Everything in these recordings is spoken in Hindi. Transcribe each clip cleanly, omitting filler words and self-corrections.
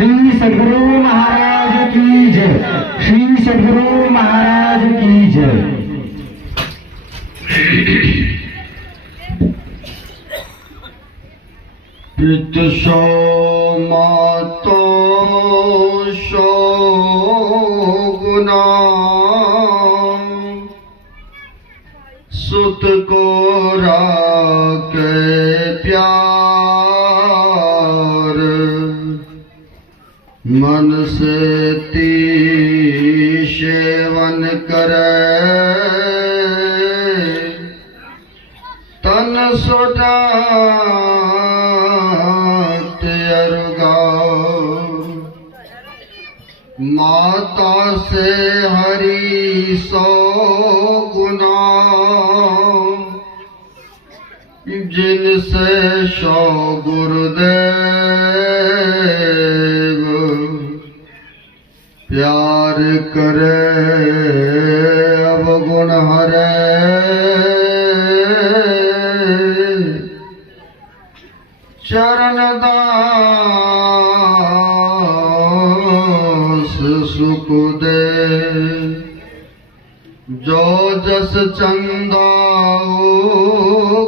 श्री सद्गुरु महाराज की जय। श्री सद्गुरु महाराज की जय। पित सो मातो सो गुना सुत को राखे प्यार मन से ती सेवन करे तन सोजा माता से हरि सौ गुना जिनसे सौ गुरुदेव प्यार करे अवगुण हरे चरणदास सुख दे जो जस चंदा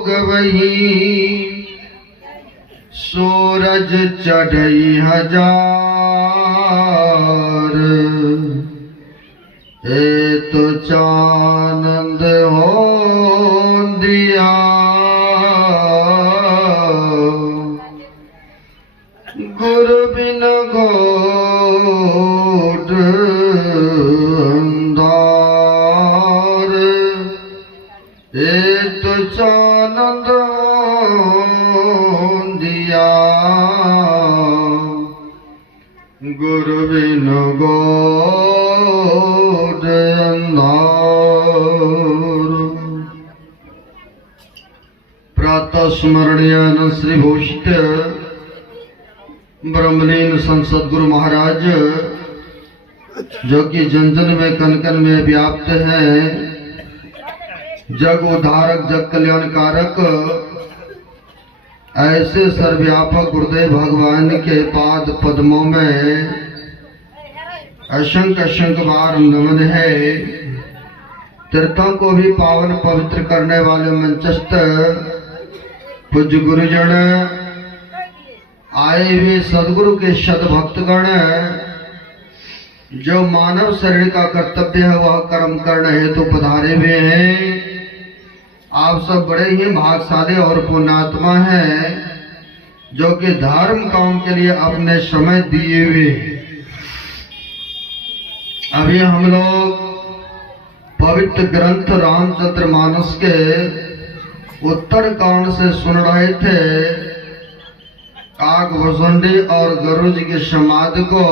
गवही सूरज चढ़ई हजार ए तो चानंद हो दिया गुरु बिन गोट अंधार ए तो चानंद दिया गुरु बिन गोट अंधार। प्रातः स्मरणीय श्री भूषित ब्रह्मलीन संसद गुरु महाराज जो कि जन जन में कन कन में व्याप्त हैं, जग उद्धारक जग कल्याणकारक ऐसे सर्वव्यापक गुरुदेव भगवान के पाद पद्मों में असंख्य असंख्य बार नमन है। तीर्थों को भी पावन पवित्र करने वाले मंचस्थ पूज्य गुरुजन, आए हुए सदगुरु के सद भक्तगण, जो मानव शरीर का कर्तव्य है वह कर्म करने हेतु पधारे हुए हैं। आप सब बड़े ही भाग्यशाली और पुण्यात्मा हैं जो कि धर्म काम के लिए अपने समय दिए हुए हैं। अभी हम लोग पवित्र ग्रंथ रामचंद्र मानस के उत्तर कांड से सुन रहे थे। काक भुसुंडी और गरुड़ जी के समाधि को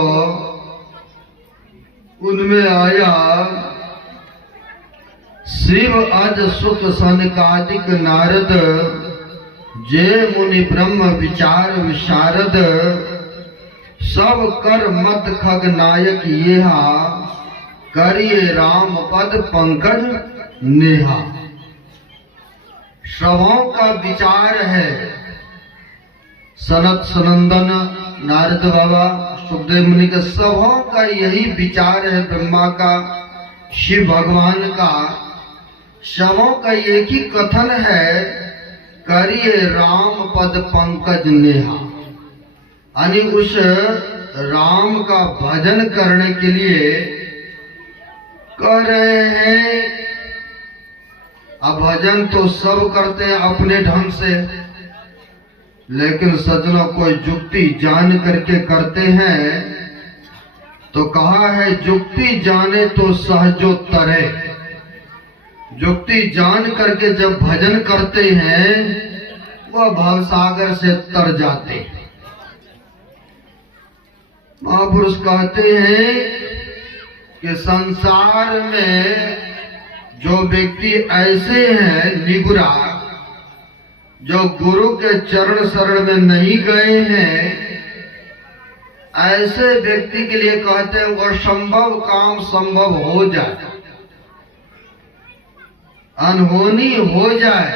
उनमें आया शिव अज सुख सनकादिक नारद जे मुनि ब्रह्म विचार विशारद सब कर मत खग नायक येहा करिए राम पद पंकज नेहा। सबों का विचार है। सनत सनंदन नारद बाबा सुखदेव मुनि के सबों का यही विचार है। ब्रह्मा का, शिव भगवान का, सबों का एक ही कथन है, करिए राम पद पंकज नेहा। यानी उस राम का भजन करने के लिए कर रहे हैं। अब भजन तो सब करते हैं अपने ढंग से, लेकिन सज्जनों कोई जुक्ति जान करके करते हैं। तो कहा है जुक्ति जाने तो सहजो तरे। जुक्ति जान करके जब भजन करते हैं वह भवसागर से तर जाते हैं। महापुरुष कहते हैं कि संसार में जो व्यक्ति ऐसे हैं निगुरा, जो गुरु के चरण शरण में नहीं गए हैं, ऐसे व्यक्ति के लिए कहते हैं वह संभव काम संभव हो जाए, अनहोनी हो जाए,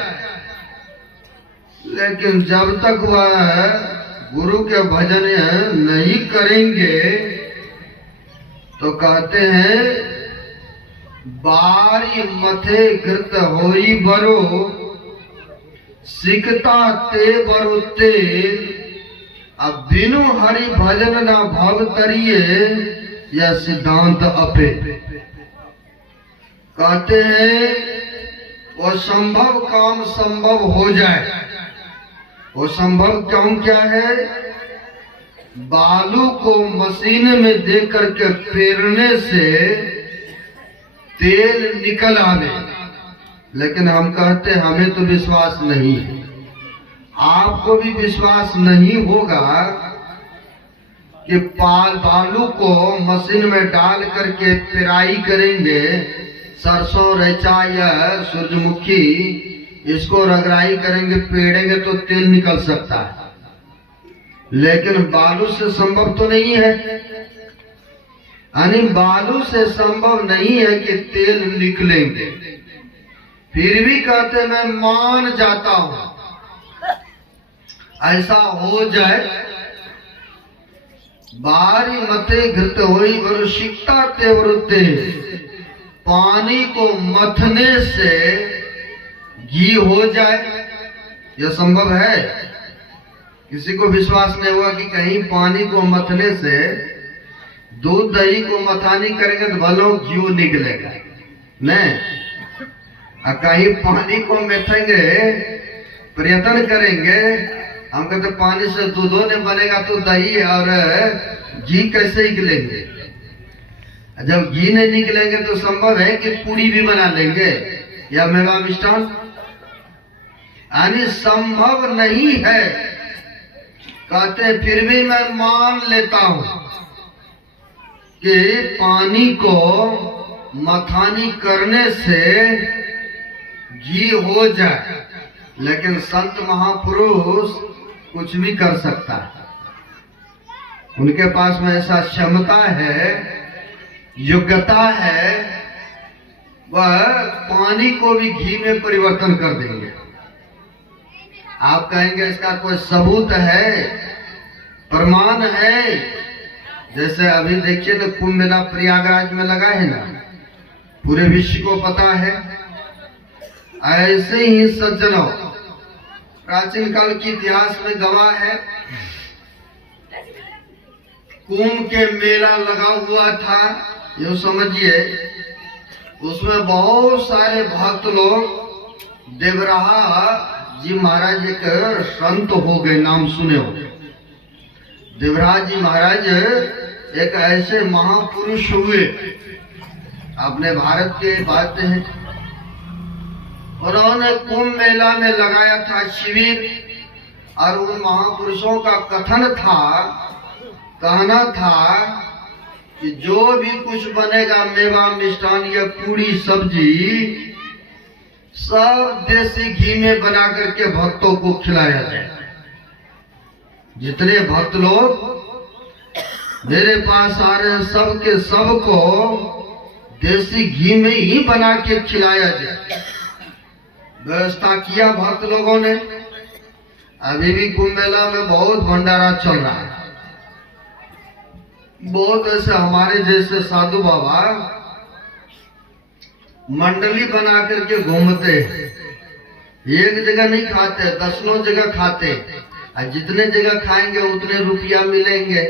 लेकिन जब तक वह गुरु के भजन नहीं करेंगे तो कहते हैं बारी मथे घृत होई बरो सिकता ते बरो तेल। अब बिनु हरि भजन ना भव तरिए यह सिद्धांत अपे। कहते हैं वो संभव काम संभव हो जाए। वो संभव काम क्या है? बालू को मशीन में दे करके पेरने से तेल निकल आवे, लेकिन हम कहते हैं हमें तो विश्वास नहीं है, आपको भी विश्वास नहीं होगा कि बालू को मशीन में डाल करके पेराई करेंगे, सरसों रेचा या सूरजमुखी इसको रगड़ाई करेंगे, पेड़ेंगे तो तेल निकल सकता है, लेकिन बालू से संभव तो नहीं है। यानी बालू से संभव नहीं है कि तेल निकलेंगे। फिर भी कहते मैं मान जाता हूं ऐसा हो जाए। बारी मते घृत होई बरु शिकता ते वरुते। पानी को मथने से घी हो जाए, यह संभव है? किसी को विश्वास नहीं हुआ कि कहीं पानी को मथने से, दूध दही को मथानी करेंगे तो भलो घी निकलेगा नहीं, और कहीं पानी को मथेंगे प्रयत्न करेंगे, हम कहते पानी से दूधो नहीं बनेगा तो दही और घी कैसे निकलेंगे? जब घी नहीं निकलेंगे तो संभव है कि पूरी भी बना लेंगे या मेवा मिष्ठान। यानी संभव नहीं है। कहते फिर भी मैं मान लेता हूं कि पानी को मथानी करने से घी हो जाए, लेकिन संत महापुरुष कुछ भी कर सकता है। उनके पास में ऐसा क्षमता है, योग्यता है, वह पानी को भी घी में परिवर्तन कर देंगे। आप कहेंगे इसका कोई सबूत है, प्रमाण है? जैसे अभी देखिए ना कुंभ मेला प्रयागराज में लगा है ना, पूरे विश्व को पता है। ऐसे ही सज्जनों, प्राचीन काल के इतिहास में गवाह है, कुंभ के मेला लगा हुआ था, ये समझिए। उसमें बहुत सारे भक्त लोग, देवराहा जी महाराज एक संत हो गए, नाम सुने हो। देवराज जी महाराज एक ऐसे महापुरुष हुए, अपने भारत के बात है। उन्होंने कुंभ मेला में लगाया था शिविर, और उन महापुरुषों का कथन था, कहना था कि जो भी कुछ बनेगा, मेवा मिष्ठान या पूरी सब्जी, सब देसी घी में बना करके भक्तों को खिलाया जाए। जितने भक्त लोग मेरे पास आ रहे हैं, सबके सबको देसी घी में ही बना के खिलाया जाए। व्यवस्था किया भक्त लोगों ने। अभी भी कुंभ मेला में बहुत भंडारा चल रहा है। बहुत ऐसे हमारे जैसे साधु बाबा मंडली बना करके घूमते, एक जगह नहीं खाते, दसनों जगह खाते। और जितने जगह खाएंगे उतने रुपया मिलेंगे,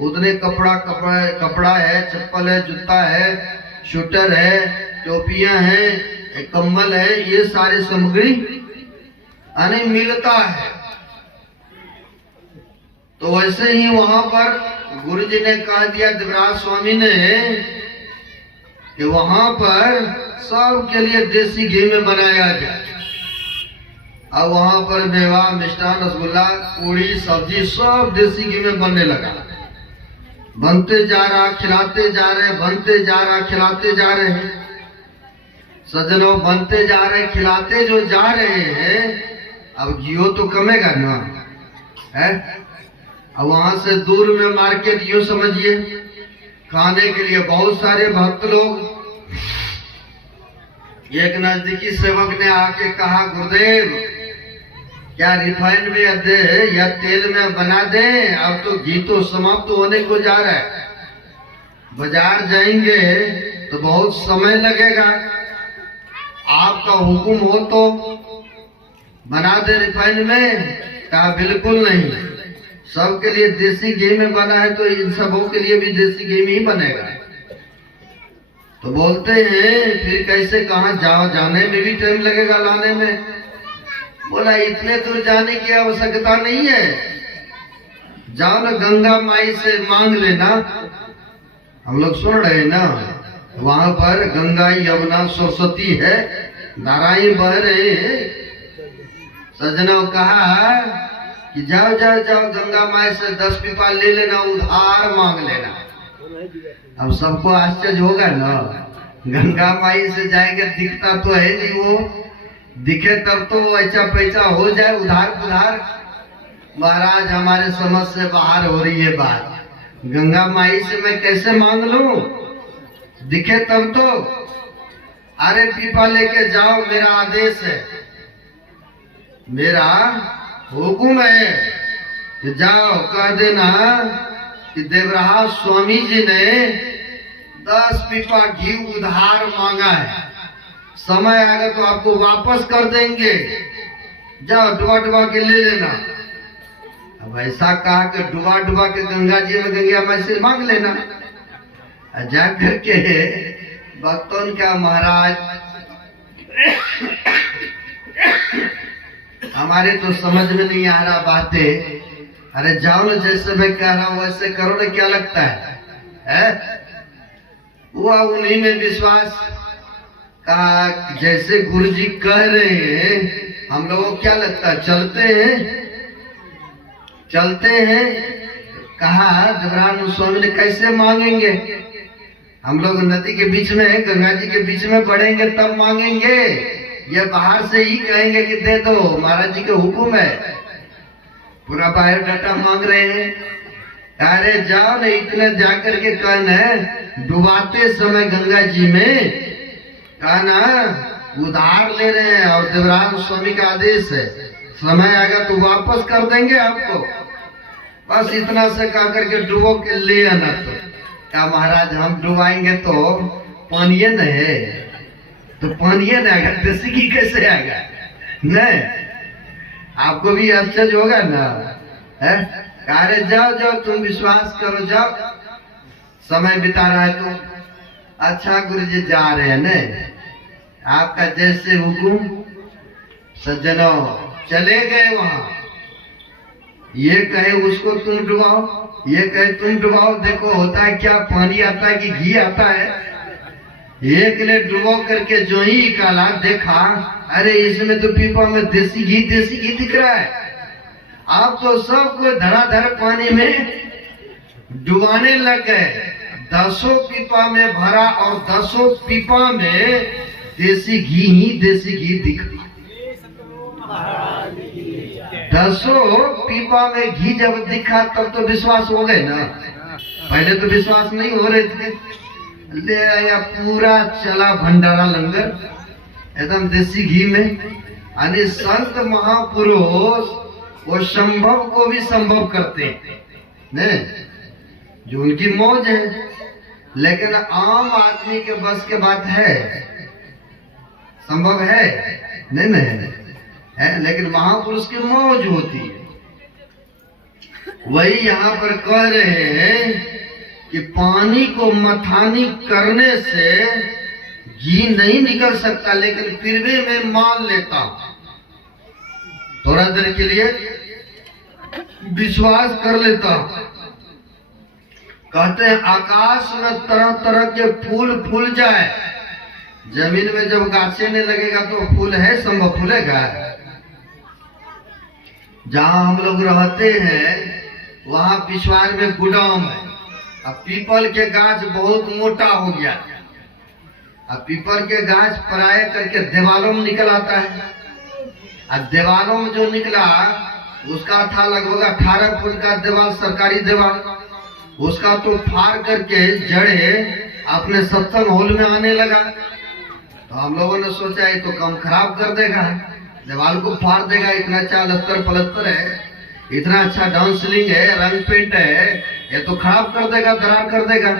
उतने कपड़ा है, चप्पल है, जूता है, शूटर है, टोपियां हैं, कम्बल है, ये सारी सामग्री आने मिलता है। तो वैसे ही वहां पर गुरु जी ने कह दिया, देवराज स्वामी ने, कि वहां पर सब के लिए देसी घी में बनाया जाए। अब वहां पर मेवा मिष्ठान रसगुल्ला पूड़ी सब्जी सब देसी घी में बनने लगा। बनते जा रहा, खिलाते जा रहे, बनते जा रहा, खिलाते जा रहे हैं। सज्जनों, बनते जा रहे, खिलाते जो जा रहे हैं, अब घी तो कमेगा ना है। अब वहां से दूर में मार्केट, यूं समझिए, खाने के लिए बहुत सारे भक्त लोग। एक नजदीकी सेवक ने आके कहा, गुरुदेव क्या रिफाइंड में या तेल में बना दें? अब तो घी तो समाप्त होने को जा रहा है। बाजार जाएंगे तो बहुत समय लगेगा। आपका हुक्म हो तो बना दे रिफाइंड में? कहा बिल्कुल नहीं, सबके लिए देसी घी में बना है तो इन सबों के लिए भी देसी घी में ही बनेगा। तो बोलते हैं फिर कैसे, कहाँ जाओ, जाने में भी टाइम लगेगा, लाने में। बोला इतने दूर जाने की आवश्यकता नहीं है, जाओ ना गंगा माई से मांग लेना। हम लोग सुन रहे हैं ना, वहां पर गंगा यमुना सरस्वती है, नारायण बह रहे हैं। सज्जनों कहा कि जाओ जाओ जाओ गंगा माई से 10 पीपा ले लेना, उधार मांग लेना। अब सबको आश्चर्य होगा ना, गंगा माई से जाएंगे, दिखता तो है नहीं, वो दिखे तब तो ऐसा पैसा हो जाए उधार पुधार। महाराज हमारे समझ से बाहर हो रही है बात। गंगा माई से मैं कैसे मांग लूं, दिखे तब तो। अरे पीपा लेके जाओ, मेरा आदेश है, मेरा हुक्म है कि जाओ कह देना कि देवराज स्वामी जी ने 10 पीपा घी उधार मांगा है, समय आएगा तो आपको वापस कर देंगे, जाओ डुबा डुबा के ले लेना। अब ऐसा कहा कि डुबा डुबा के गंगा जी में गंगा माई से मांग लेना। जा करके भक्तों का महाराज हमारे तो समझ में नहीं आ रहा बातें। अरे जाओ ना, जैसे मैं कह रहा हूं वैसे करो ना, क्या लगता है? हुआ उन्हीं में विश्वास। कहा जैसे गुरु जी कह रहे हैं, हम लोगों को क्या लगता है, चलते हैं। कहा देवराज स्वामी ने कैसे मांगेंगे, हम लोग नदी के बीच में, गंगा जी के बीच में पड़ेंगे तब मांगेंगे, ये बाहर से ही कहेंगे कि दे दो, महाराज जी के हुक्म है। पूरा बायोडाटा मांग रहे हैं। अरे जाओ ना, इतने जाकर के कहना है डुबाते समय गंगा जी में, कहना उधार ले रहे हैं और देवराज स्वामी का आदेश है, समय आएगा तो वापस कर देंगे आपको। बस इतना से कह करके डुबो के ले आना। तो क्या महाराज हम डुबाएंगे तो पानी न है, तो पानी न आएगा, देसी घी कैसे आएगा? नहीं, आपको भी आश्चर्य होगा ना, है? अरे जाओ जाओ, तुम विश्वास करो, जाओ, समय बिता रहा है तुम। अच्छा गुरु जी जा रहे हैं न, आपका जैसे हुकुम। सज्जनों चले गए वहां, ये कहे उसको तुम डुबाओ, ये कहे तुम डुबाओ। देखो होता है क्या, पानी आता है कि घी आता है? एक ने डुबो करके जो ही निकाला, देखा अरे इसमें तो पीपा में देसी घी दिख रहा है। आप तो सबको धड़ाधड़ पानी में डुबाने लग गए। 10 पीपा में भरा और 10 पीपा में देसी घी दिखा। 10 पीपा में घी जब दिखा तब तो विश्वास हो गए ना। पहले तो विश्वास नहीं हो रहे थे। ले आया, पूरा चला भंडारा लंगर एकदम देसी घी में। यानी संत महापुरुष वो संभव को भी संभव करते हैं, जो उनकी मौज है। लेकिन आम आदमी के बस के बात है, संभव है नहीं है, लेकिन महापुरुष की मौज होती है। वही यहाँ पर कह रहे हैं कि पानी को मथानी करने से घी नहीं निकल सकता, लेकिन फिर भी मैं मान लेता हूं, थोड़ा देर के लिए विश्वास कर लेता हूं। कहते हैं आकाश में तरह तरह के फूल फूल जाए, जमीन में जब गाछेने लगेगा तो फूल है, संभव फूलेगा। जहां हम लोग रहते हैं वहां पिछवाड़ में गुदाम है। अब पीपल के गाछ बहुत मोटा हो गया, अब पीपल के गाछ पराया करके दीवालों में निकल आता है। अब दीवालों में जो निकला उसका था लगभग 18 फुट का दीवार, सरकारी दीवार। उसका तो फाड़ करके जड़े अपने सत्संग हॉल में आने लगा। तो हम लोगों ने सोचा ये तो कम खराब कर देगा, दीवार को फाड़ देगा, इतना अच्छा अलस्तर पलस्तर है, इतना अच्छा डाउनसीलिंग है, रंग पेंट है, ये तो खराब कर देगा, दरार कर देगा।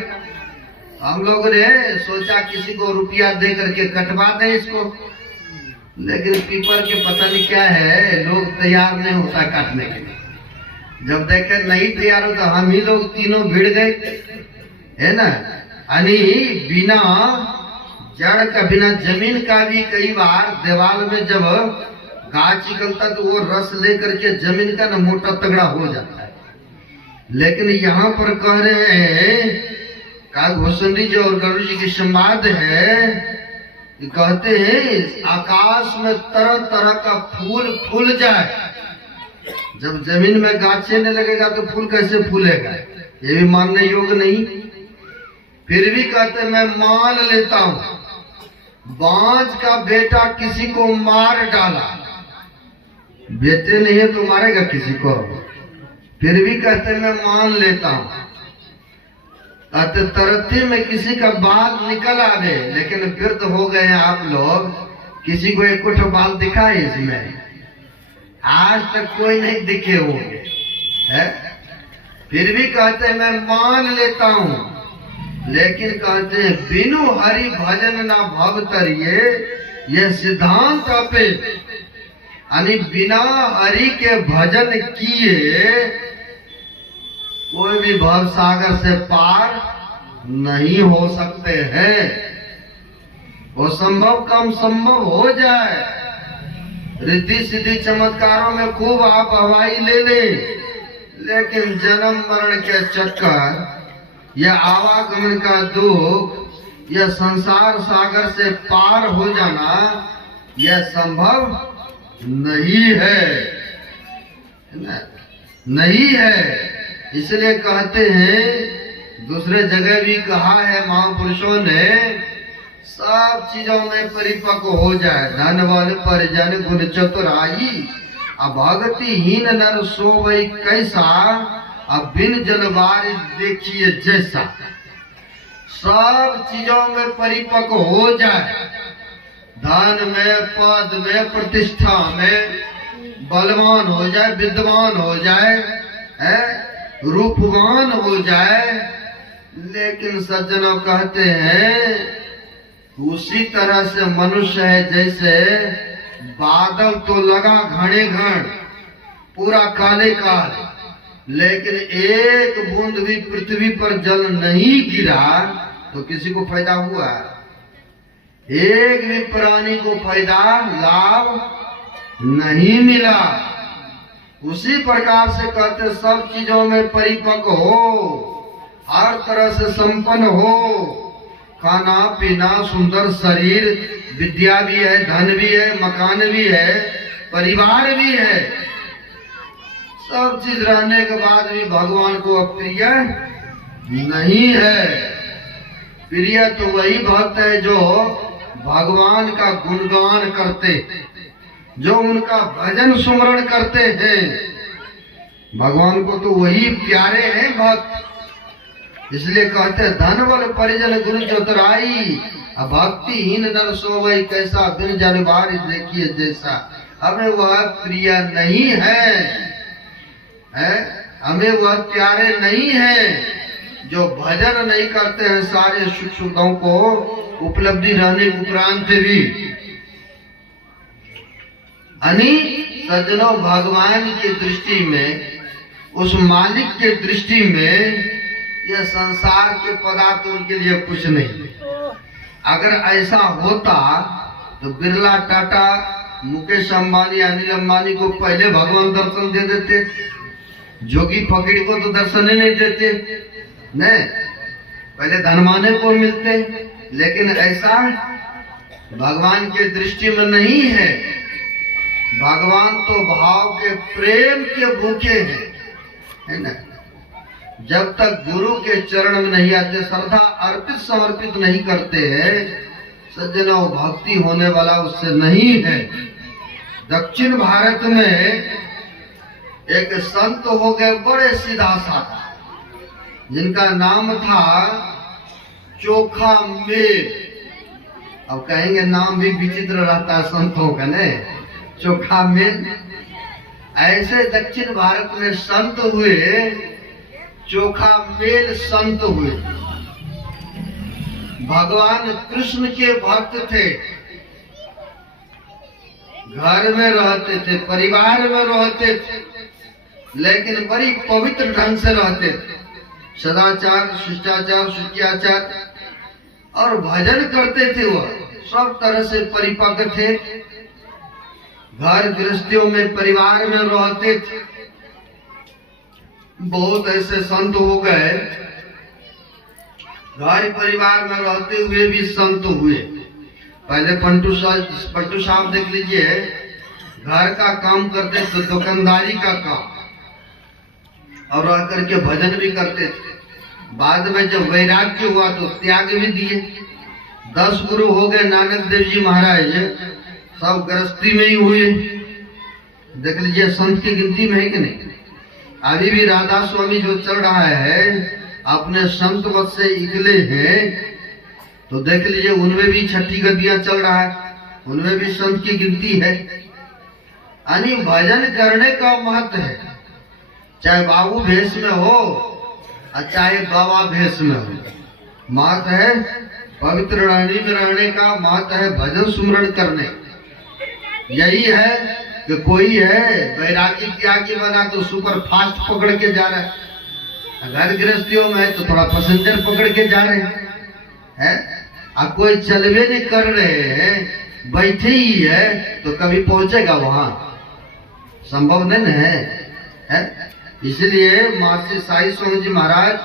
हम लोगों ने सोचा किसी को रुपया दे करके कटवा दे इसको, लेकिन पीपर के पता नहीं क्या है, लोग तैयार नहीं होता काटने के लिए। जब देखे नहीं तैयार होता, हम ही लोग तीनों भिड़ गए, है ना। यानी बिना जड़ का, बिना जमीन का भी कई बार दीवार में जब गाछ निकलता तो वो रस लेकर के जमीन का ना मोटा तगड़ा हो जाता है। लेकिन यहाँ पर कह रहे हैं का घोषणी जी और गरुड़ जी की संवाद है, कहते हैं आकाश में तरह तरह का फूल फूल जाए, जब जमीन में गाछे नहीं लगेगा तो फूल कैसे फूलेगा, ये भी मानने योग्य नहीं। फिर भी कहते मैं मान लेता हूं, बांझ का बेटा किसी को मार डाला, बेटे नहीं है तो मारेगा किसी को, फिर भी कहते मैं मान लेता हूं। कहते तरत्ती में किसी का बाल निकल आवे, लेकिन फिर तो हो गए हैं आप लोग, किसी को एक कुछ बाल दिखा है इसमें, आज तक कोई नहीं दिखे होंगे, है। फिर भी कहते मैं मान लेता हूं, लेकिन कहते हैं बिनु हरि भजन ना भव तरिए, यह सिद्धांत पे, यानी बिना हरि के भजन किए कोई भी भव सागर से पार नहीं हो सकते हैं। वो संभव कम संभव हो जाए, रिद्धि सिद्धि चमत्कारों में खूब आप हवाई ले ले, लेकिन जन्म मरण के चक्कर, यह आवागमन का दुख, यह संसार सागर से पार हो जाना, यह संभव नहीं है, नहीं है। इसलिए कहते हैं, दूसरे जगह भी कहा है महापुरुषों ने, सब चीजों में परिपक्व हो जाए, धन बल परिजन गुण चतुराई, अभगतिहीन नर सोवई कैसा, अब बिन जलवार देखिए जैसा। सब चीजों में परिपक्व हो जाए, धन में, पद में, प्रतिष्ठा में बलवान हो जाए, विद्वान हो जाए, है, रूपवान हो जाए, लेकिन सज्जनों कहते हैं उसी तरह से मनुष्य है जैसे बादल तो लगा घने घन, पूरा काले काल, लेकिन एक बूंद भी पृथ्वी पर जल नहीं गिरा तो किसी को फायदा हुआ? एक भी प्राणी को फायदा लाभ नहीं मिला। उसी प्रकार से कहते सब चीजों में परिपक्व हो, हर तरह से संपन्न हो, खाना पीना, सुंदर शरीर, विद्या भी है, धन भी है, मकान भी है, परिवार भी है, सब चीज रहने के बाद भी भगवान को अप्रिय नहीं है। प्रिय तो वही भक्त है जो भगवान का गुणगान करते, जो उनका भजन सुमरण करते हैं। भगवान को तो वही प्यारे हैं भक्त। इसलिए कहते धन बल परिजन गुरु चतुराई, भक्तिहीन नर सोवई कैसा, बिन जन बार देखिए जैसा। हमें वह प्रिय नहीं है, हमें वह प्यारे नहीं है जो भजन नहीं करते हैं सारे सुख सुविधाओं को उपलब्धि रहने उपरांत भी। सज्जनों, भगवान की दृष्टि में, उस मालिक के दृष्टि में यह संसार के पदार्थ उनके लिए कुछ नहीं। अगर ऐसा होता तो बिरला, टाटा, मुकेश अंबानी, अनिल अंबानी को पहले भगवान दर्शन दे देते, जोगी फकीर को तो दर्शन ही नहीं देते, नहीं, पहले धनवाने को मिलते। लेकिन ऐसा भगवान के दृष्टि में नहीं है। भगवान तो भाव के, प्रेम के भूखे हैं, है ना। जब तक गुरु के चरण में नहीं आते, श्रद्धा अर्पित समर्पित नहीं करते हैं, सज्जनों, भक्ति होने वाला उससे नहीं है। दक्षिण भारत में एक संत हो गए बड़े सीधा साधा, जिनका नाम था चोखा मेघ। अब कहेंगे नाम भी विचित्र रहता है संतों का, नहीं, चोखा मेल। ऐसे दक्षिण भारत में संत हुए, चोखा मेल संत हुए। भगवान कृष्ण के भक्त थे, घर में रहते थे, परिवार में रहते थे, लेकिन बड़ी पवित्र ढंग से रहते थे। सदाचार, शिष्टाचार, शुचियाचार और भजन करते थे। वह सब तरह से परिपक्व थे। घर गृहस्थियों में, परिवार में रहते थे। बहुत ऐसे संत हो गए, घर परिवार में रहते हुए भी संत हुए। पहले पंटू साहब देख लीजिए, घर का काम करते थे, दुकानदारी का काम, और रह करके भजन भी करते थे। बाद में जब वैराग्य हुआ तो त्याग भी दिए। 10 गुरु हो गए नानक देव जी महाराज, सब गृहस्थी में ही हुए। देख लीजिए संत की गिनती में है कि नहीं। अभी भी राधा स्वामी जो चल रहा है अपने संत मत से इकले हैं, तो देख लीजिए उनमें भी 6 गद्दियां चल रहा है, उनमें भी संत की गिनती है। यानी भजन करने का महत्व है, चाहे बाबू भेष में हो और चाहे बाबा भेष में हो। महत्व है पवित्र रहने में रहने का, महत्व है भजन सुमरण करने। यही है कि कोई है वैरागी त्यागी बना तो सुपर फास्ट पकड़ के जा रहा है, घर गृहस्थियों में है तो थोड़ा पैसेंजर पकड़ के जा रहे हैं। अब कोई चलवे नहीं कर रहे हैं, बैठे ही है, तो कभी पहुंचेगा वहां? संभव नहीं है। इसलिए महर्षि साई स्वामी जी महाराज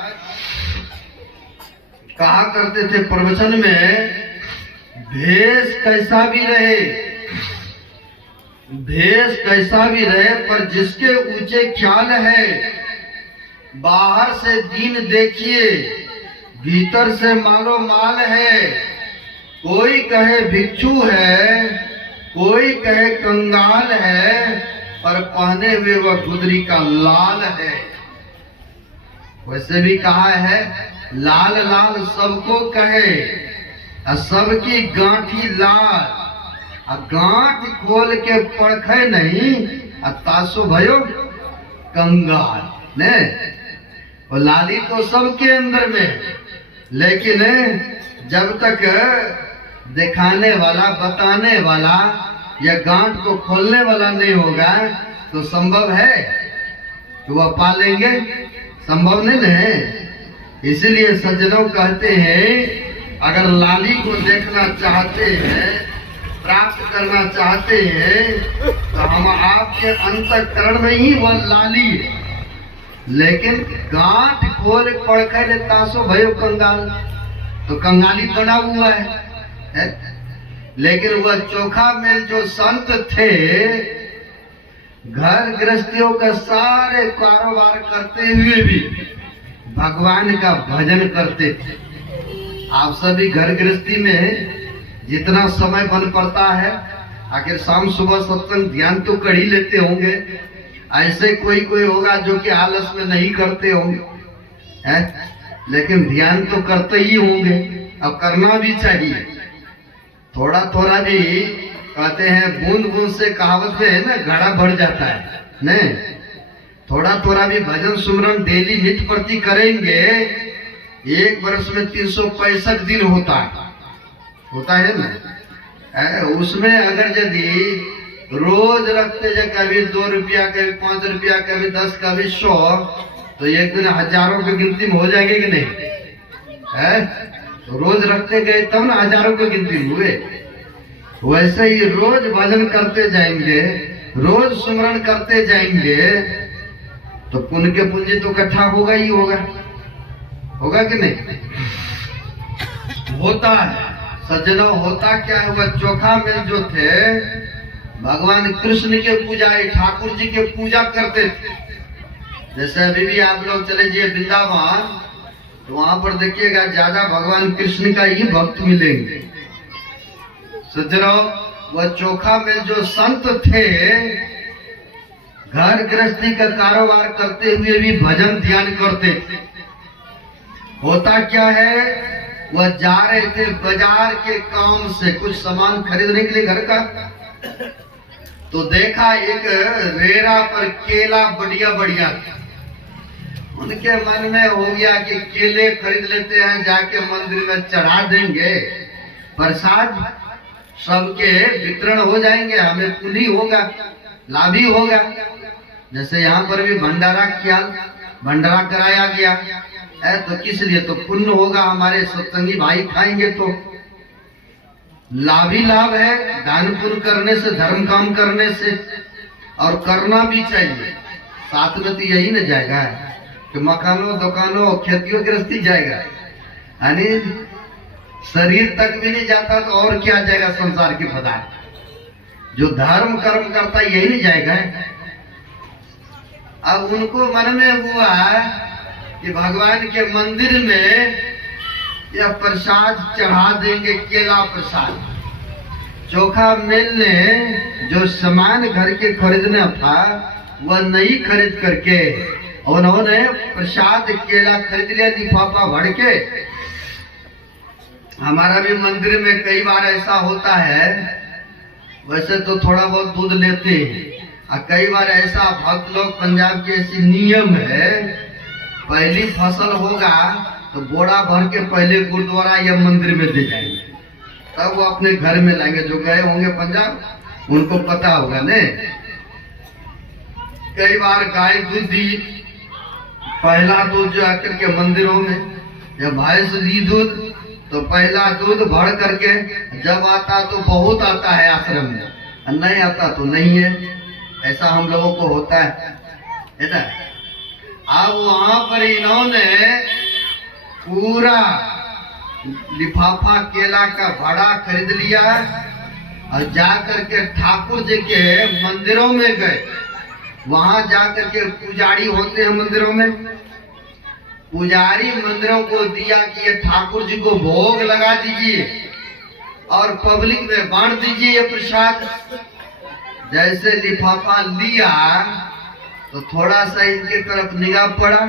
कहा करते थे प्रवचन में, भेष कैसा भी रहे, भेष कैसा भी रहे, पर जिसके ऊंचे ख्याल है, बाहर से दीन देखिए, भीतर से मालो माल है। कोई कहे भिक्षु है, कोई कहे कंगाल है, पर पहने हुए वह गुदरी का लाल है। वैसे भी कहा है, लाल लाल सबको कहे, सबकी गांठी लाल, गांठ खोल के परखे नहीं, तासो भयो कंगाल ने। और लाली तो सबके अंदर में, लेकिन जब तक दिखाने वाला, बताने वाला या गांठ को खोलने वाला नहीं होगा तो संभव है कि वह पालेंगे? संभव नहीं है। इसलिए सज्जनों कहते हैं, अगर लाली को देखना चाहते हैं, प्राप्त करना चाहते हैं, तो हम आपके अंतःकरण में ही वह लाली है। लेकिन गांठ खोल पड़खे तासो भयो कंगाल, तो कंगाली बना हुआ है। लेकिन वह चोखा मेल जो संत थे, घर गृहस्थियों का सारे कारोबार करते हुए भी भगवान का भजन करते थे। आप सभी घर गृहस्थी में जितना समय बन पड़ता है, आखिर शाम सुबह सत्संग ध्यान तो कर ही लेते होंगे। ऐसे कोई कोई होगा जो कि आलस में नहीं करते होंगे, है? लेकिन ध्यान तो करते ही होंगे, अब करना भी चाहिए। थोड़ा थोड़ा भी कहते हैं, बूंद बूंद से कहावत में है ना, घड़ा भर जाता है। नहीं, थोड़ा थोड़ा भी भजन सुमरण डेली नित्य प्रति करेंगे। एक वर्ष में 365 दिन होता है ना। उसमें अगर यदि रोज रखते जाए, कभी 2 रुपया, कभी 5 रुपया, कभी 10, कभी 100, तो एक दिन हजारों की गिनती में हो जाएगी कि नहीं है? तो रोज रखते गए तब ना हजारों की गिनती में हुए। वैसे ही रोज भजन करते जाएंगे, रोज सुमरण करते जाएंगे, तो पुण्य के पूंजी तो इकट्ठा होगा ही होगा कि नहीं? होता है सज्जनों। होता क्या है, वह चोखा मेल जो थे, भगवान कृष्ण के पूजा, ठाकुर जी के पूजा करते थे। जैसे अभी भी आप लोग चले जाइए वृंदावन, तो वहां पर देखिएगा ज्यादा भगवान कृष्ण का ही भक्त मिलेंगे। सज्जनों, वह चोखा मेल जो संत थे, घर गृहस्थी का कारोबार करते हुए भी भजन ध्यान करते थे। होता क्या है, वह जा रहे थे बाजार के काम से कुछ सामान खरीदने के लिए घर का, तो देखा एक रेरा पर केला बढ़िया बढ़िया था। उनके मन में हो गया कि केले खरीद लेते हैं, जाके मंदिर में चढ़ा देंगे, प्रसाद सबके वितरण हो जाएंगे, हमें पुण्य होगा, लाभ ही होगा। जैसे यहाँ पर भी भंडारा कराया गया है, तो किस लिए? तो पुण्य होगा, हमारे सत्संगी भाई खाएंगे तो लाभ ही लाभ है। दान पुण्य करने से, धर्म काम करने से, और करना भी चाहिए। साथ में तो यही न जाएगा कि मकानों दुकानों खेतियों गृहस्थी जाएगा, यानी शरीर तक भी नहीं जाता तो और क्या जाएगा संसार के पदार्थ। जो धर्म कर्म करता यही नहीं जाएगा। अब उनको मन में हुआ कि भगवान के मंदिर में यह प्रसाद चढ़ा देंगे, केला प्रसाद। चोखा मेल ने जो सामान घर के खरीदना था वह नहीं खरीद करके उन्होंने प्रसाद केला खरीद लिया, लिफाफा भर के। हमारा भी मंदिर में कई बार ऐसा होता है, वैसे तो थोड़ा बहुत दूध लेते हैं, और कई बार ऐसा भक्त लोग पंजाब के ऐसी नियम है, पहली फसल होगा तो बोरा भर के पहले गुरुद्वारा या मंदिर में दे जाएंगे, तब वो अपने घर में लाएंगे। जो गए होंगे पंजाब उनको पता होगा ने। कई बार गाय दूध दी, पहला दूध जो आकर के मंदिरों में, जब भैंस दी दूध तो पहला दूध भर करके, जब आता तो बहुत आता है आश्रम में, नहीं आता तो नहीं है। ऐसा हम लोगों को होता है ना। अब वहां पर इन्होंने पूरा लिफाफा केला का भरा खरीद लिया और जा करके ठाकुर जी के मंदिरों में गए। वहां जाकर के पुजारी होते हैं मंदिरों में, पुजारी मंदिरों को दिया कि ये ठाकुर जी को भोग लगा दीजिए और पब्लिक में बांट दीजिए ये प्रसाद। जैसे लिफाफा लिया तो थोड़ा सा इनके तरफ निगाह पड़ा,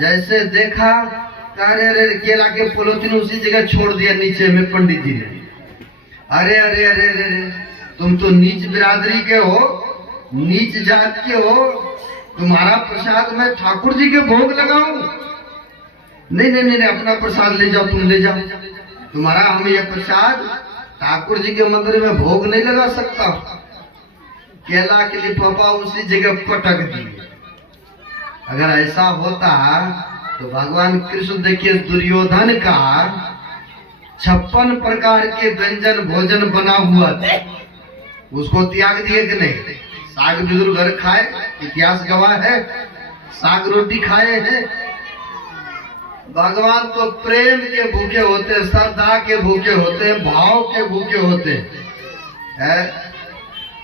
जैसे देखा, अरे केला के पोलोथीन उसी जगह छोड़ दिया नीचे में पंडित जी ने। अरे अरे अरे अरे, तुम तो नीच बिरादरी के हो, नीच जात के हो, तुम्हारा प्रसाद मैं ठाकुर जी के भोग लगाऊं? नहीं नहीं नहीं, अपना प्रसाद ले जाओ, तुम ले जाओ, तुम्हारा हम ये प्रसाद ठाकुर जी के मंदिर में भोग नहीं लगा सकता। केला के लिफाफा उसी जगह पटक दिए। अगर ऐसा होता तो भगवान कृष्ण देखिए, दुर्योधन का 56 प्रकार के व्यंजन भोजन बना हुआ था, उसको त्याग दिए कि नहीं? साग बिदुर घर खाए, इतिहास गवाह है, साग रोटी खाए हैं। भगवान तो प्रेम के भूखे होते, श्रद्धा के भूखे होते, भाव के भूखे होते हैं।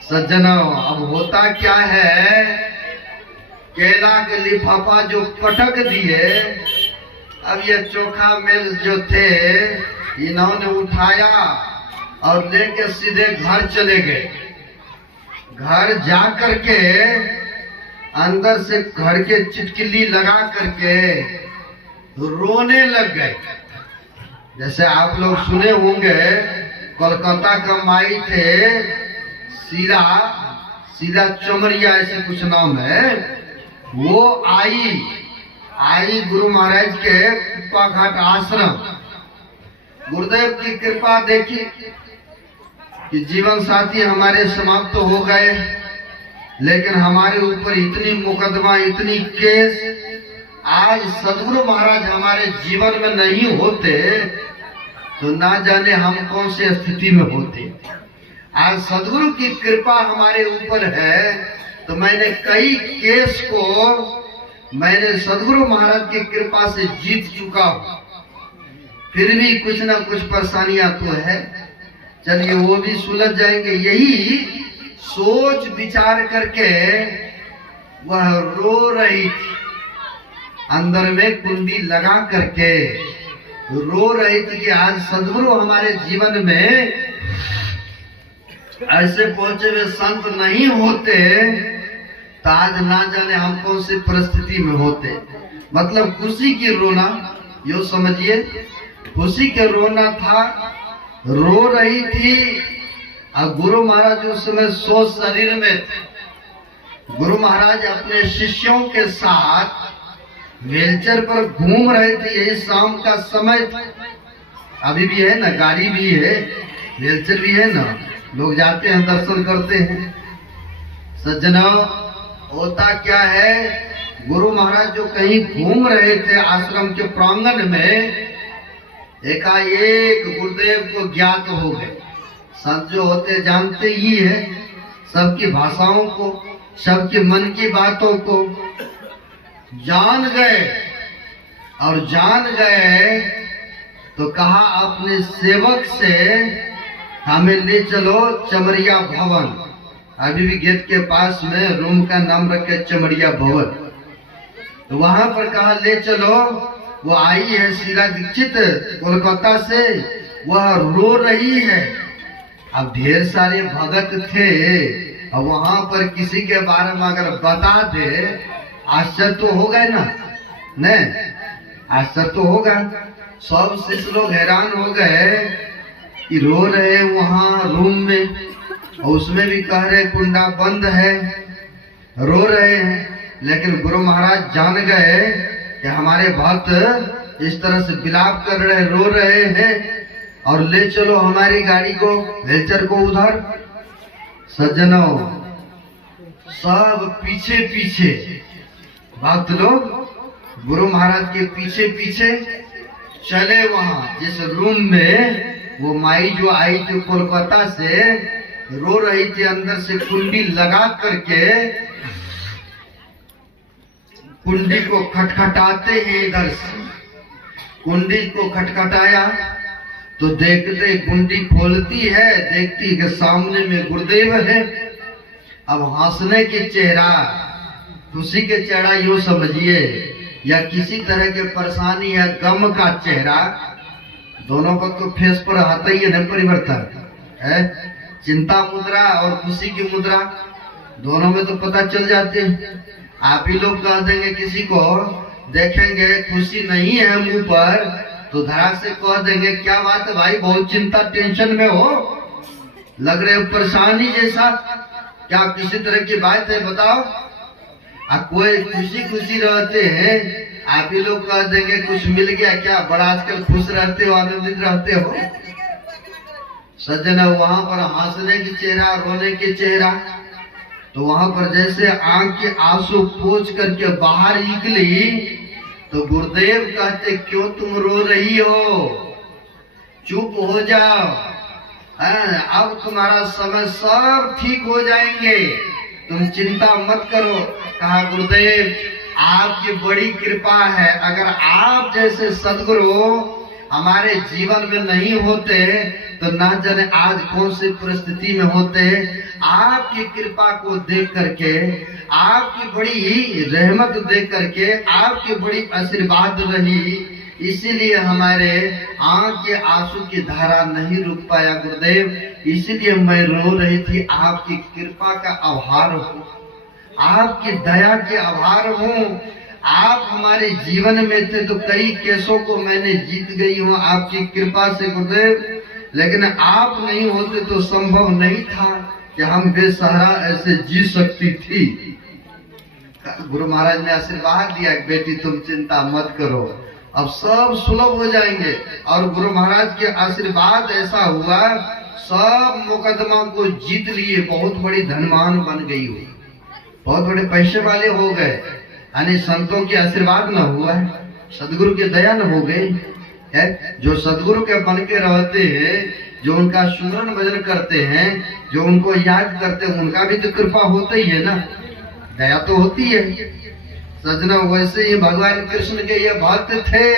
सज्जनों, अब होता क्या है, केला के लिफाफा जो पटक दिए, अब ये चोखा मेल जो थे इन्होंने उठाया और लेके सीधे घर चले गए। घर जा करके अंदर से घर के चिटकिली लगा करके रोने लग गए। जैसे आप लोग सुने होंगे, कोलकाता का माई थे सीधा चमरिया, ऐसे कुछ नाम है, वो आई गुरु महाराज के कुप्पा घाट आश्रम। गुरुदेव की कृपा देखी कि जीवन साथी हमारे समाप्त तो हो गए, लेकिन हमारे ऊपर इतनी मुकदमा, इतनी केस। आज सदगुरु महाराज हमारे जीवन में नहीं होते तो ना जाने हम कौन से स्थिति में होते। आज सदगुरु की कृपा हमारे ऊपर है तो मैंने कई केस को मैंने सदगुरु महाराज की कृपा से जीत चुका हूं। फिर भी कुछ ना कुछ परेशानियां तो है, चलिए वो भी सुलझ जाएंगे। यही सोच विचार करके वह रो रही थी, अंदर में कुंडी लगा करके रो रही थी कि आज सदगुरु हमारे जीवन में ऐसे पहुंचे हुए संत नहीं होते तो आज ना जाने हम कौन सी परिस्थिति में होते। मतलब खुशी की रोना, यो समझिए, खुशी के रोना था। रो रही थी अब गुरु महाराज उस समय सो शरीर में थे। गुरु महाराज अपने शिष्यों के साथ व्हीलचेयर पर घूम रहे थे। यही शाम का समय था। अभी भी है ना, गाड़ी भी है, व्हीलचेयर भी है ना, लोग जाते हैं, दर्शन करते हैं। सज्जनों, होता क्या है, गुरु महाराज जो कहीं घूम रहे थे आश्रम के प्रांगण में, एकाएक गुरुदेव को ज्ञात हो गए। संत जो होते जानते ही है सबकी भाषाओं को, सबके मन की बातों को जान गए। और जान गए तो कहा अपने सेवक से, हमें ले चलो चमरिया भवन। अभी भी गेट के पास में रूम का नाम रखे चमरिया भवन। तो वहां पर कहा ले चलो। वो आई है शीला दीक्षित कोलकाता से, वह रो रही है। अब ढेर सारे भगत थे, अब वहां पर किसी के बारे में अगर बता दे, आश्चर्य तो होगा ना, नहीं आश्चर्य तो होगा। सब शिष्य लोग हैरान हो गए कि रो रहे वहां रूम में, और उसमें भी कह रहे कुंडा बंद है, रो रहे हैं। लेकिन गुरु महाराज जान गए कि हमारे भक्त इस तरह से विलाप कर रहे, रो रहे हैं, और ले चलो हमारी गाड़ी को, व्हीलचेयर को उधर। सज्जनों, सब पीछे पीछे भक्त लोग गुरु महाराज के पीछे पीछे चले। वहां जिस रूम में वो माई जो आई थी कोलकाता से, रो रही थी, अंदर से कुंडी लगा करके कुंडी को खटखटाते हैं। इधर से कुंडी को खटखटाया तो देखते कुंडी खोलती है, देखती कि सामने में गुरुदेव है। अब हंसने के चेहरा, खुशी के चेहरा यूं समझिए, या किसी तरह के परेशानी या गम का चेहरा, दोनों का तो फेस पर आता ही है ना परिवर्तन है। चिंता मुद्रा और खुशी की मुद्रा दोनों में तो पता चल जाते हैं। आप ही लोग कह देंगे, किसी को देखेंगे खुशी नहीं है मुंह पर, तो धड़ाक से कह देंगे क्या बात है भाई, बहुत चिंता टेंशन में हो, लग रहे हो परेशानी जैसा, क्या किसी तरह की बात है बताओ। कोई खुशी खुशी रहते हैं, आप ही लोग कह देंगे कुछ मिल गया क्या, बड़ा आजकल खुश रहते हो, आनंदित रहते हो। सज्जन, वहां पर हंसने की चेहरा, रोने के चेहरा, तो वहां पर जैसे आंख के आंसू पोंछ करके बाहर निकली, तो गुरुदेव कहते क्यों तुम रो रही हो, चुप हो जाओ, अब तुम्हारा समय सब ठीक हो जाएंगे, तुम चिंता मत करो। कहा गुरुदेव आपकी बड़ी कृपा है, अगर आप जैसे सदगुरु हमारे जीवन में नहीं होते तो ना जाने आज कौन सी परिस्थिति में होते। आपकी कृपा को देख करके, आपकी बड़ी रहमत देख करके, आपकी बड़ी आशीर्वाद रही, इसीलिए हमारे आंख के आंसू की धारा नहीं रुक पाया गुरुदेव, इसीलिए मैं रो रही थी। आपकी कृपा का आभार हूँ, आपकी दया के आभार हूँ। आप हमारे जीवन में थे तो कई केसों को मैंने जीत गई हूँ आपकी कृपा से गुरुदेव, लेकिन आप नहीं होते तो संभव नहीं था कि हम बेसहारा ऐसे जी सकती थी। गुरु महाराज ने आशीर्वाद दिया, बेटी तुम चिंता मत करो, अब सब सुलभ हो जाएंगे। और गुरु महाराज के आशीर्वाद ऐसा हुआ, सब मुकदमा को जीत लिए, बहुत बड़ी धनवान बन गई हो, बहुत बड़े पैसे वाले हो गए। यानी संतों के आशीर्वाद न हुआ है, सदगुरु की दया न हो गई है। जो सदगुरु के बन के रहते हैं, जो उनका सुमरन भजन करते हैं, जो उनको याद करते हैं, उनका भी तो कृपा होता ही है ना, दया तो होती है। सजना, वैसे ही भगवान कृष्ण के ये भक्त थे,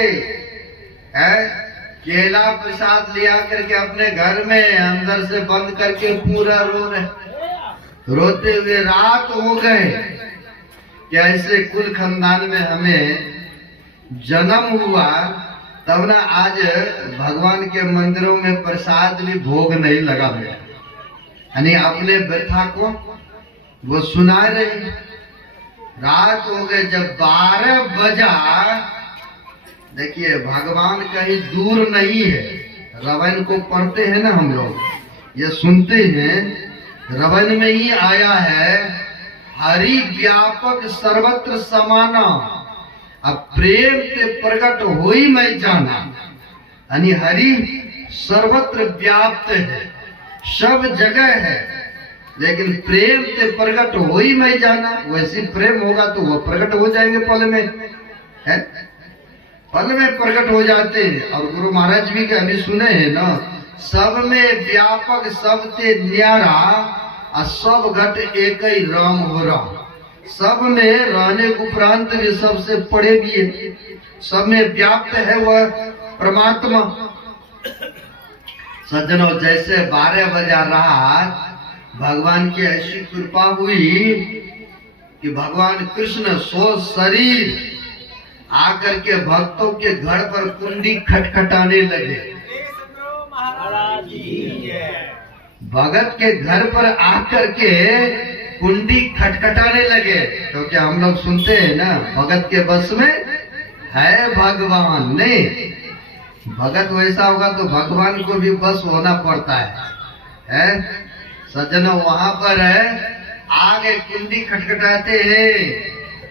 केला प्रसाद लिया करके अपने घर में अंदर से बंद करके पूरा रो रहे, रोते हुए रात हो गए कि ऐसे कुल खानदान में हमें जन्म हुआ, तब ना आज भगवान के मंदिरों में प्रसाद भी भोग नहीं लगा मेरा। यानी अपने व्यथा को वो सुना रहे। रात हो गए, जब 12 बजा, देखिए भगवान कहीं दूर नहीं है, रामायण को पढ़ते हैं ना हम लोग, ये सुनते हैं, रवन में ही आया है, हरि व्यापक सर्वत्र समाना, अब प्रेम के प्रकट होई मैं जाना। यानी हरि सर्वत्र व्याप्त है, सब जगह है, लेकिन प्रेम से प्रकट हो ही मैं जाना। वैसे प्रेम होगा तो वो प्रकट हो जाएंगे पल में, है पल में प्रकट हो जाते हैं। और गुरु महाराज भी के अभी सुने हैं ना, सब में व्यापक सबसे न्यारा और सब घट एक ही राम हो राम। सब में रहने उपरांत भी सबसे पड़े भी है, सब में व्याप्त है वह परमात्मा। सज्जनों, जैसे 12 बजा रात भगवान की ऐसी कृपा हुई कि भगवान कृष्ण सो शरीर आकर के भक्तों के घर पर कुंडी खटखटाने लगे। भगत के घर पर आकर के कुंडी खटखटाने लगे, क्योंकि हम लोग सुनते हैं ना, भगत के बस में है भगवान। नहीं, भगत वैसा होगा तो भगवान को भी बस होना पड़ता है? सज्जनों, वहां पर है आगे कुंडी खटखटाते हैं,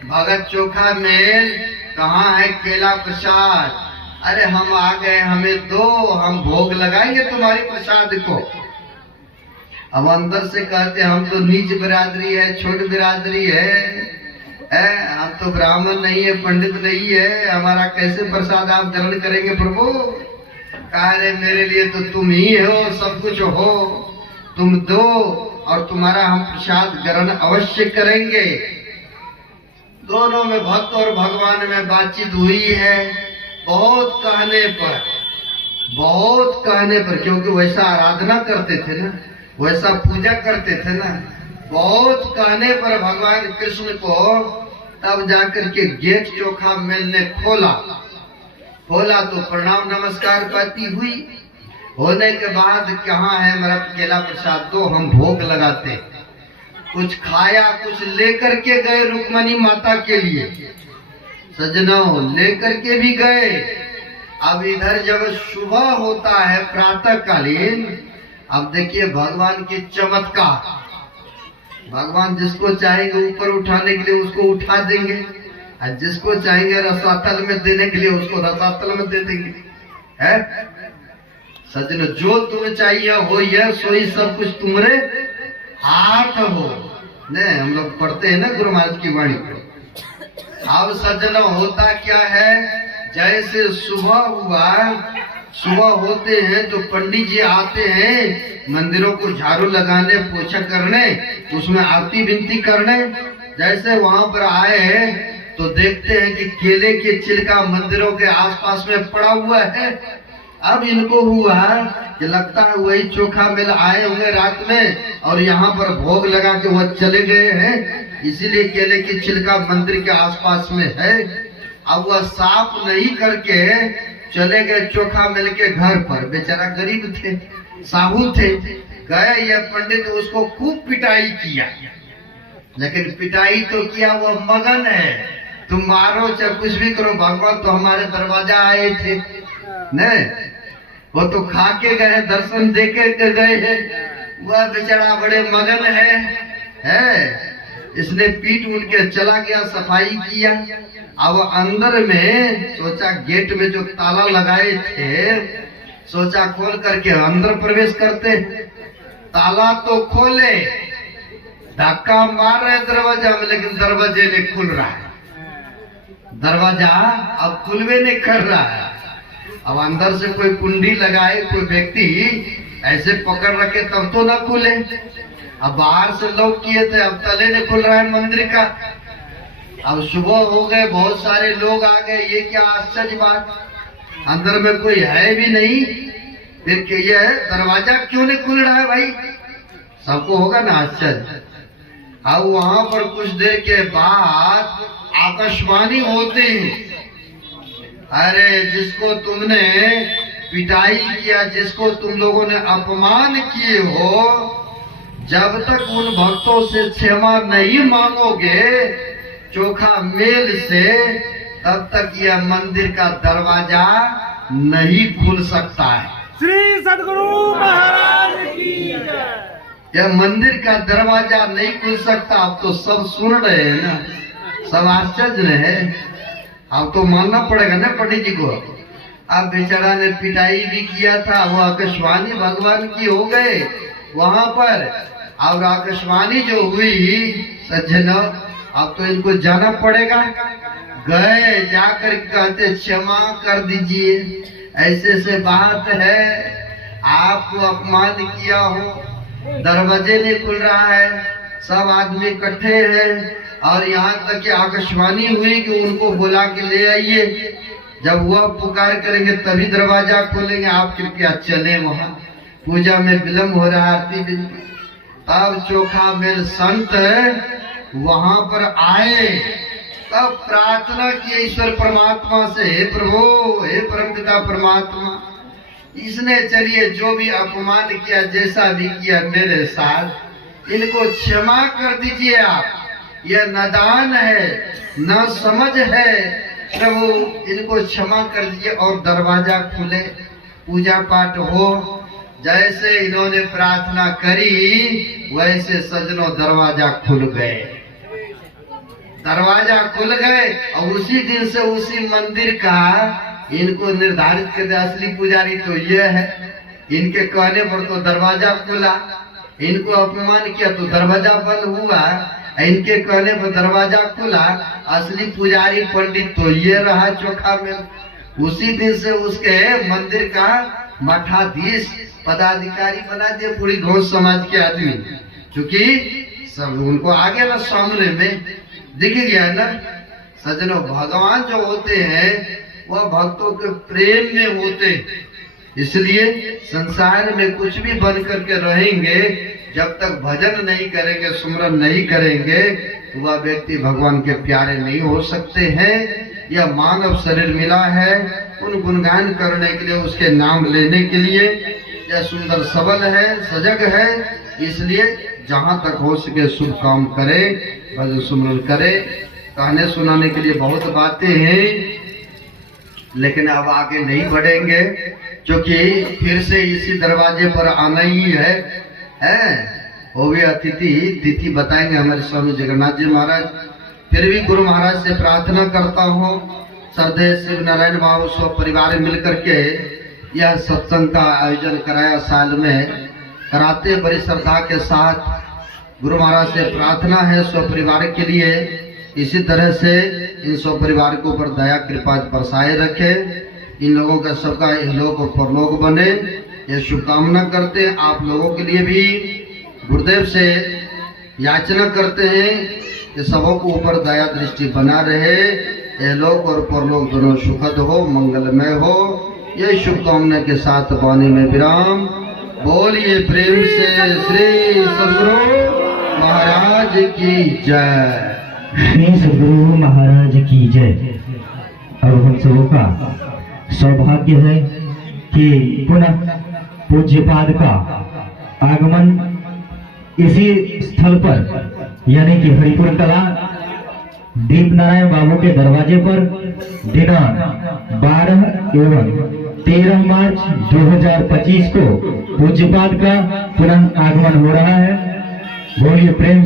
भगत चोखा मेल कहाँ है केला प्रसाद, अरे हम आ गए, हमें दो, हम भोग लगाएंगे तुम्हारी प्रसाद को। अब अंदर से कहते हम तो नीच बिरादरी है, छोट बिरादरी है, हम तो ब्राह्मण नहीं है, पंडित नहीं है, हमारा कैसे प्रसाद आप ग्रहण करेंगे प्रभु? कहा रे मेरे लिए तो तुम ही हो, सब कुछ हो, तुम दो और तुम्हारा हम प्रसाद ग्रहण अवश्य करेंगे। दोनों में भक्त और भगवान में बातचीत हुई है, बहुत कहने पर, क्योंकि वैसा आराधना करते थे ना, वैसा पूजा करते थे ना, बहुत कहने पर भगवान कृष्ण को तब जाकर के गेट चोखा मेल ने खोला तो प्रणाम नमस्कार पाती हुई। होने के बाद कहाँ है मेरा केला प्रसाद, दो हम भोग लगाते। कुछ खाया, कुछ लेकर के गए रुक्मणी माता के लिए। सज्जनों, लेकर के भी गए। अब इधर जब सुबह होता है प्रातः कालीन, अब देखिए भगवान के चमत्कार। भगवान जिसको चाहेंगे ऊपर उठाने के लिए उसको उठा देंगे, और जिसको चाहेंगे रसातल में देने के लिए उसको रसातल में दे देंगे। है सज्जन, जो तुम्हें चाहिए हो यह सोई सब कुछ तुम्हारे हाथ हो। नहीं, हम लोग पढ़ते हैं ना गुरु महाराज की वाणी को। अब सज्जन, होता क्या है, जैसे सुबह हुआ, सुबह होते हैं तो पंडित जी आते हैं मंदिरों को झाड़ू लगाने, पोछा करने, उसमें आरती विनती करने। जैसे वहां पर आए तो देखते हैं कि केले के छिलका मंदिरों के आसपास में पड़ा हुआ है। अब इनको हुआ कि लगता है वही चोखा मेल आए होंगे रात में और यहाँ पर भोग लगा के वह चले गए हैं, इसीलिए केले की छिलका मंदिर के आसपास में है। अब वह साफ नहीं करके चले गए चोखा मेल के घर पर। बेचारा गरीब थे, साहू थे, गए, यह पंडित उसको खूब पिटाई किया, लेकिन पिटाई तो किया, वह मगन है, तुम मारो चाहे कुछ भी करो, भगवान तो हमारे दरवाजा आए थे। नहीं, वो तो खा के गए, दर्शन दे के गए हैं, वह बेचारा बड़े मगन है। इसने पीट उठ के चला गया, सफाई किया। अब अंदर में सोचा, गेट में जो ताला लगाए थे, सोचा खोल करके अंदर प्रवेश करते। ताला तो खोले, धक्का मार रहे दरवाजा में, लेकिन दरवाजे नहीं खुल रहा है। दरवाजा अब खुलवे नहीं कर रहा है। अब अंदर से कोई कुंडी लगाए कोई व्यक्ति, ऐसे पकड़ रखे तब तो ना खुले। अब बाहर से लोग किए थे, अब तले नहीं खुल रहा है मंदिर का। अब सुबह हो गए, बहुत सारे लोग आ गए, ये क्या आश्चर्य बात, अंदर में कोई है भी नहीं, फिर ये दरवाजा क्यों नहीं खुल रहा है भाई, सबको होगा ना आश्चर्य। अब वहां पर कुछ देर के बाद आकाशवाणी होते हैं, अरे जिसको तुमने पिटाई किया, जिसको तुम लोगों ने अपमान किए हो, जब तक उन भक्तों से क्षमा नहीं मांगोगे चोखा मेल से, तब तक यह मंदिर का दरवाजा नहीं खुल सकता है। श्री सद्गुरु महाराज की जय। यह मंदिर का दरवाजा नहीं खुल सकता। आप तो सब सुन रहे हैं ना, सब आश्चर्य है। अब तो मानना पड़ेगा ना पंडित जी को। अब बेचारा ने पिटाई भी किया था, वो आकाशवाणी भगवान की हो गए वहां पर, और आकाशवाणी जो हुई सज्जनों, अब तो इनको जाना पड़ेगा। गए जाकर कहते क्षमा कर दीजिए, ऐसे ऐसे बात है, आपको अपमान किया हो, दरवाजे नहीं खुल रहा है, सब आदमी इकट्ठे हैं, और यहाँ तक कि आकाशवाणी हुई कि उनको बुला के ले आइए, जब वह पुकार करेंगे तभी दरवाजा खोलेंगे, आप कृपया चले वहाँ, पूजा में विलम्ब हो रहा है, आरती दिन। तब चोखा मेल संत वहां पर आए, तब प्रार्थना की ईश्वर परमात्मा से, हे प्रभु, हे परमपिता परमात्मा, इसने चलिए जो भी अपमान किया, जैसा भी किया मेरे साथ, इनको क्षमा कर दीजिए आप। यह नादान है, न समझ है, प्रभु इनको क्षमा कर दीजिए और दरवाजा खुले, पूजा पाठ हो। जैसे इन्होंने प्रार्थना करी वैसे सज्जनों दरवाजा खुल गए, दरवाजा खुल गए। और उसी दिन से उसी मंदिर का इनको निर्धारित कर दिया, असली पुजारी तो ये है, इनके कहने पर तो दरवाजा खुला, इनको अपमान किया तो दरवाजा बंद हुआ, इनके कहने पर दरवाजा खुला, असली पुजारी पंडित तो ये रहा चोखा में। उसी दिन से उसके मंदिर का मठाधीश पदाधिकारी बना दिए पूरी गौ समाज के आदमी, क्योंकि सब उनको आगे ना सामने में दिख गया ना। सज्जनों भगवान जो होते हैं वह भक्तों के प्रेम में होते, इसलिए संसार में कुछ भी बन करके रहेंगे, जब तक भजन नहीं करेंगे, सुमरन नहीं करेंगे, तो वह व्यक्ति भगवान के प्यारे नहीं हो सकते हैं। यह मानव शरीर मिला है उन गुणगान करने के लिए, उसके नाम लेने के लिए। यह सुंदर सबल है, सजग है, इसलिए जहाँ तक हो सके शुभ काम करे, भजन सुमरन करे। कहने सुनाने के लिए बहुत बातें हैं, लेकिन अब आगे नहीं बढ़ेंगे, क्योंकि फिर से इसी दरवाजे पर आना ही है। वो भी अतिथि तिथि बताएंगे हमारे स्वामी जगन्नाथ जी महाराज। फिर भी गुरु महाराज से प्रार्थना करता हूँ, श्रद्धेय शिव नारायण बाबू सब परिवार मिलकर के यह सत्संग का आयोजन कराया, साल में कराते बड़ी श्रद्धा के साथ। गुरु महाराज से प्रार्थना है स्व परिवार के लिए, इसी तरह से इन सब परिवार के ऊपर दया कृपा बरसाए रखे, इन लोगों का सबका लोक और परलोक बने, ये शुभकामना करते हैं। आप लोगों के लिए भी गुरुदेव से याचना करते हैं कि सबों को ऊपर दया दृष्टि बना रहे, ये लोक और परलोक दोनों सुखद हो, मंगलमय हो। ये शुभकामना के साथ वाणी में विराम। बोलिए प्रेम से श्री सद्गुरु महाराज की जय। श्री सद्गुरु महाराज की जय। और हम सबों का सौभाग्य है कि पुनः पूज्यपाद का आगमन इसी स्थल पर, यानी कि हरिपुर कला दीप नारायण बाबू के दरवाजे पर दिनांक 12 एवं 13 मार्च 2025 को पूज्यपाद का पुनः आगमन हो रहा है। बोलिए प्रेम